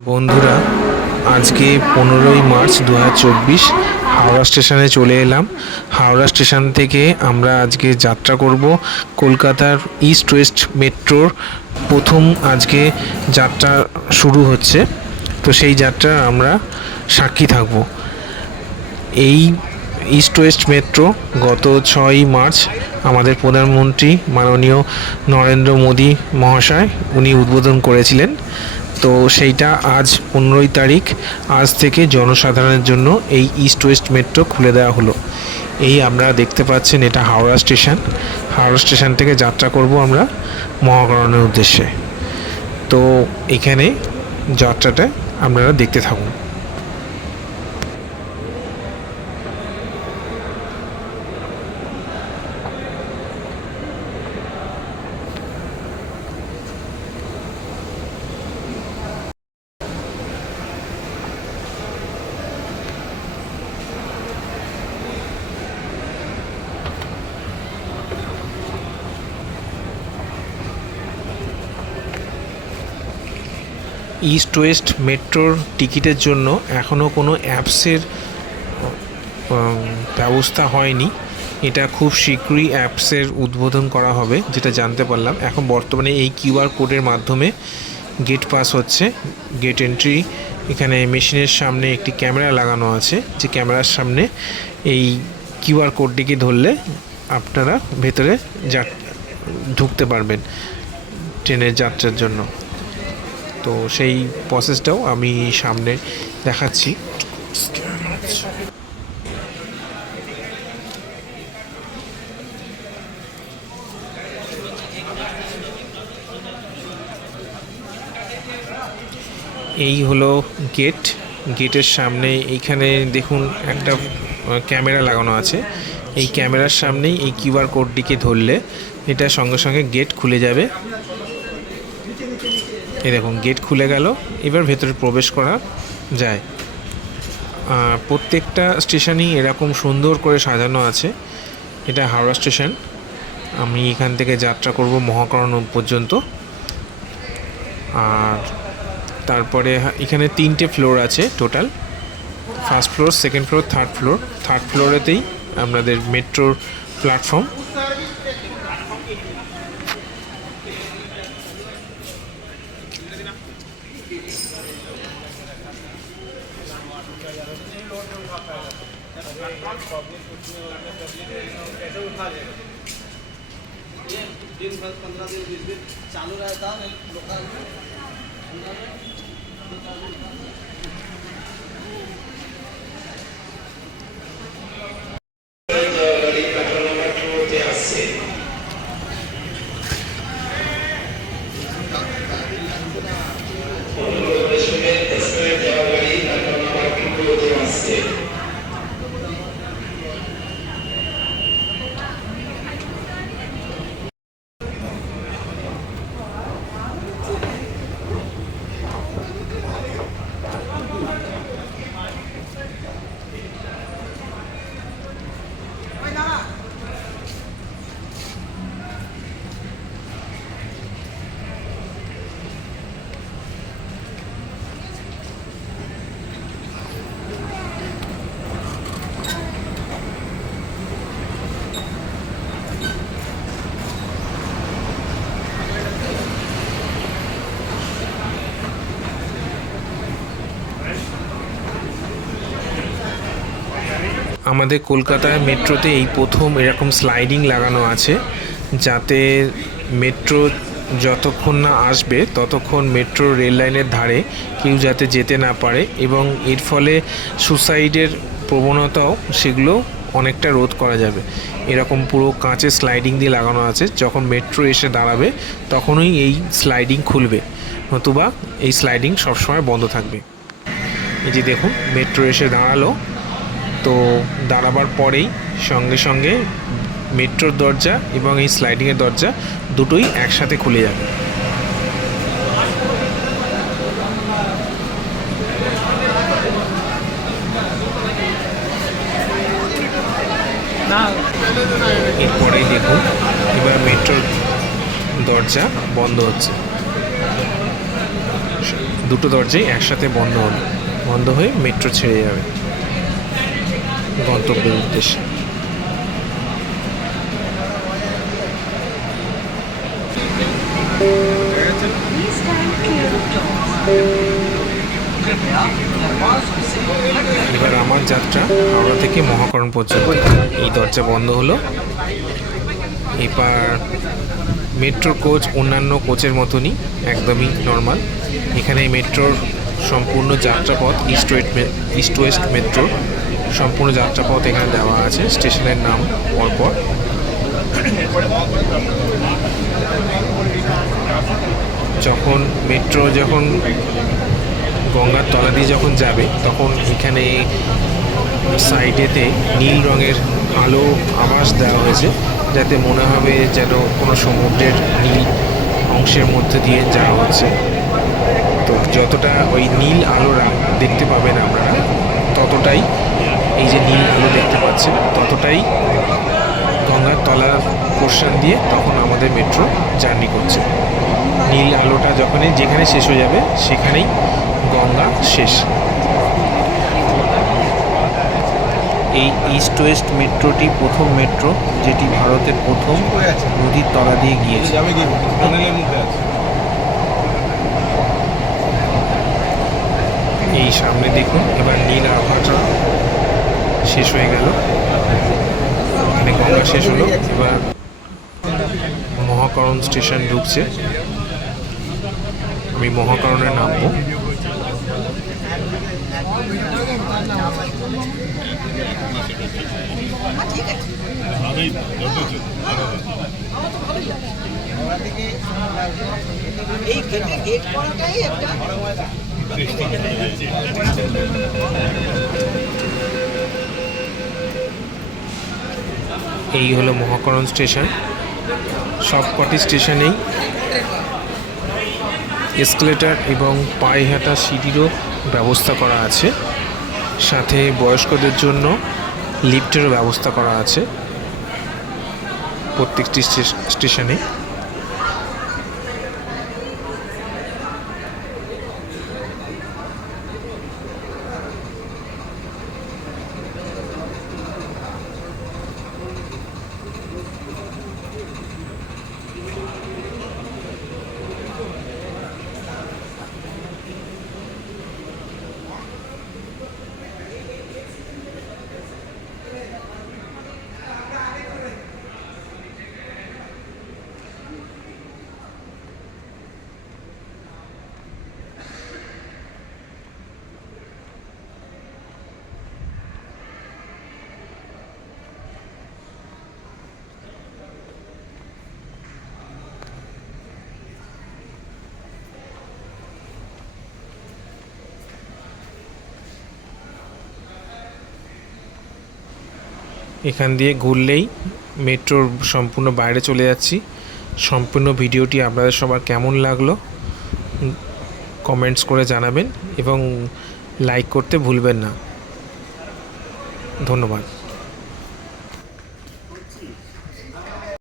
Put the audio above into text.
বন্ধুরা, আজকে পনেরোই মার্চ দু হাজার চব্বিশ, হাওড়া স্টেশনে চলে এলাম। হাওড়া স্টেশন থেকে আমরা আজকে যাত্রা করব কলকাতার ইস্ট ওয়েস্ট মেট্রোর প্রথম আজকে যাত্রা শুরু হচ্ছে, তো সেই যাত্রার আমরা সাক্ষী থাকব। এই ইস্ট ওয়েস্ট মেট্রো গত ছয়ই মার্চ আমাদের প্রধানমন্ত্রী মাননীয় নরেন্দ্র মোদী মহাশয়, উনি উদ্বোধন করেছিলেন। তো সেইটা আজ পনেরোই তারিখ। আজ থেকে জনসাধারণের জন্য এই ইস্ট ওয়েস্ট মেট্রো খুলে দেওয়া হলো। এই আমরা দেখতে পাচ্ছেন এটা হাওড়া স্টেশন। হাওড়া স্টেশন থেকে যাত্রা করব আমরা মহাকরণের উদ্দেশ্যে। তো এখানে যাত্রাটা আপনারা দেখতে থাকুন। ইস্ট ওয়েস্ট মেট্রোর টিকিটের জন্য এখনও কোনো অ্যাপসের ব্যবস্থা হয়নি। এটা খুব শীঘ্রই অ্যাপসের উদ্বোধন করা হবে, যেটা জানতে পারলাম। এখন বর্তমানে এই কিউআর কোডের মাধ্যমে গেট পাস হচ্ছে। গেট এন্ট্রি, এখানে মেশিনের সামনে একটি ক্যামেরা লাগানো আছে। যে ক্যামেরার সামনে এই কিউআর কোডটিকে ধরলে আপনারা ভেতরে যা ঢুকতে পারবেন ট্রেনের যাত্রার জন্য। তো সেই প্রসেসটাও আমি সামনে দেখাচ্ছি। এই হলো গেট গেটের সামনে এইখানে দেখুন একটা ক্যামেরা লাগানো আছে। এই ক্যামেরার সামনেই এই কিউআর কোডটিকে ধরলে এটা সঙ্গে সঙ্গে গেট খুলে যাবে। এই দেখুন গেট খুলে গেল। এবার ভেতরে প্রবেশ করা যায়। প্রত্যেকটা স্টেশনই এরকম সুন্দর করে সাজানো আছে। এটা হাওড়া স্টেশন। আমি এখান থেকে যাত্রা করব মহাকরণ পর্যন্ত। আর তারপরে এখানে তিনটে ফ্লোর আছে total first floor second floor third floor third ফ্লোরেতেই আমাদের মেট্রোর প্ল্যাটফর্ম दिन भर पंद्रह दिन बीस दिन चालू रहता है लोकल में। আমাদের কলকাতায় মেট্রোতে এই প্রথম এরকম স্লাইডিং লাগানো আছে, যাতে মেট্রো যতক্ষণ না আসবে, ততক্ষণ মেট্রো রেল লাইনের ধারে কেউ যাতে যেতে না পারে এবং এর ফলে সুসাইডের প্রবণতাও সেগুলো অনেকটা রোধ করা যাবে। এরকম পুরো কাঁচের স্লাইডিং দিয়ে লাগানো আছে, যখন মেট্রো এসে দাঁড়াবে, তখনই এই স্লাইডিং খুলবে, নতুবা এই স্লাইডিং সবসময় বন্ধ থাকবে। এই যে দেখুন, মেট্রো এসে দাঁড়াল তো দাঁড়াবার পরেই সঙ্গে সঙ্গে মেট্রোর দরজা এবং এই স্লাইডিংয়ের দরজা দুটোই একসাথে খুলে যাবে। এরপরেই দেখুন, এবার মেট্রোর দরজা বন্ধ হচ্ছে। দুটো দরজাই একসাথে বন্ধ হলো বন্ধ হয়ে মেট্রো ছেড়ে যাবে। গন্তব্যের উদ্দেশ্যে। এবার আমার যাত্রা হাওড়া থেকে মহাকরণ পর্যন্ত। এই দরজা বন্ধ হলো। এবার মেট্রো কোচ অন্যান্য কোচের মতনই, একদমই নর্মাল এখানে মেট্রোর সম্পূর্ণ যাত্রাপথ ইস্ট ওয়েস্ট ইস্ট ওয়েস্ট মেট্রোর সম্পূর্ণ যাত্রাপথ এখানে দেওয়া আছে। স্টেশনের নাম পরপর। যখন মেট্রো যখন গঙ্গার তলা দিয়ে যখন যাবে, তখন এখানে সাইডেতে নীল রঙের আলো আভাস দেওয়া হয়েছে, যাতে মনে হবে যেন কোনো সমুদ্রের নীল অংশের মধ্যে দিয়ে যাওয়া হচ্ছে। তো যতটা ওই নীল আলোরা দেখতে পাবেন আপনারা, ততটাই এই যে নীল আলো দেখতে পাচ্ছেন ততটাই গঙ্গার তলার পোর্শন দিয়ে তখন আমাদের মেট্রো জার্নি করছে। নীল আলোটা যখনই যেখানে শেষ হয়ে যাবে সেখানেই গঙ্গা শেষ। এই ইস্ট ওয়েস্ট মেট্রোটি প্রথম মেট্রো যেটি ভারতের প্রথম নদীর তলা দিয়ে গিয়েছে। এই সামনে দেখুন এবার নীল আভাটা শেষ হয়ে গেল। এখানে গঙ্গা শেষ হলো। এবার মহাকরণ স্টেশন ঢুকছে। আমি মহাকরণে নামবো। এই গেটে করাটাই একটা এই হলো মহাকরণ স্টেশন। সব কটি স্টেশনেই এসকেলেটার এবং পায়ে হাঁটা সিঁড়িরও ব্যবস্থা করা আছে। সাথে বয়স্কদের জন্য লিফটেরও ব্যবস্থা করা আছে প্রত্যেকটি স্টে- স্টেশনে। এখান দিয়ে ঘুরলেই মেট্রোর সম্পূর্ণ বাইরে চলে যাচ্ছি। সম্পূর্ণ ভিডিওটি আপনাদের সবার কেমন লাগল, কমেন্টস করে জানাবেন এবং লাইক করতে ভুলবেন না। ধন্যবাদ।